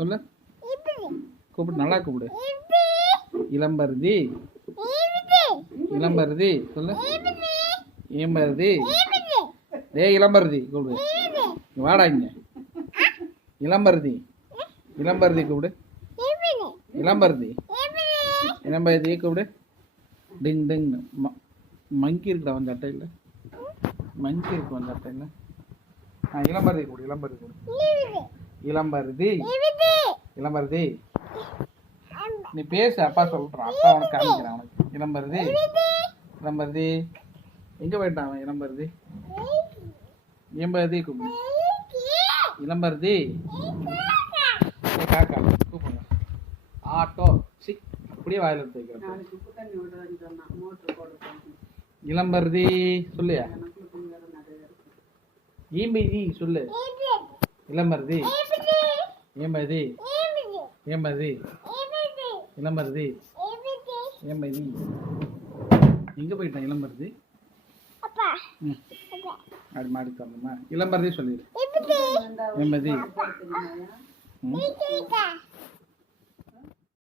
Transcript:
சொல்லு. கூப்பிடு, நல்லா கூப்பிடு. இளம்பருதி. இளம்பருதி சொல்லு. ஏம்பருதி. டேய் இளம்பருதி கூப்பிடு. வாடா இங்க. இளம்பருதி. இளம்பருதி கூப்பிடு. இளம்பருதி. இளம்பருதி கூப்பிடு. டிங் டிங். மங்கி இருக்குடா வந்து அட்டையில். மங்கி இருக்கு வந்து அட்டையில். இளம்பருதி கூப்பிடு. இளம்பருதி கூப்பிடு. இளம்பருதி. இளம்பருதி. நீ பேசு, அப்பா சொல்றான். அப்பா உனக்கு காமிக்கிறான் உனக்கு. இளம்பருதி. இளம்பருதி. எங்க போயிட்டான் அவன்? இளம்பருதி. ஏம்பருதி கூப்பிடு. இளம்பருதி. காக்கா கூப்பிடுங்க. ஆட்டோ. சி அப்படியே வாயில எடுத்து வைக்கிறேன். இளம்பருதி சொல்லியா? ஈம்பதி சொல்லு. இளம்பருதி. ஏம்பருதி. ஏம்பருதி. இளம்பருதி. ஏம்பருதி. எங்க போயிட்டான் இளம்பருதி? அப்படி மாடி தரணுமா? இளம்பருதி சொல்லிடு. ஏம்பருதி.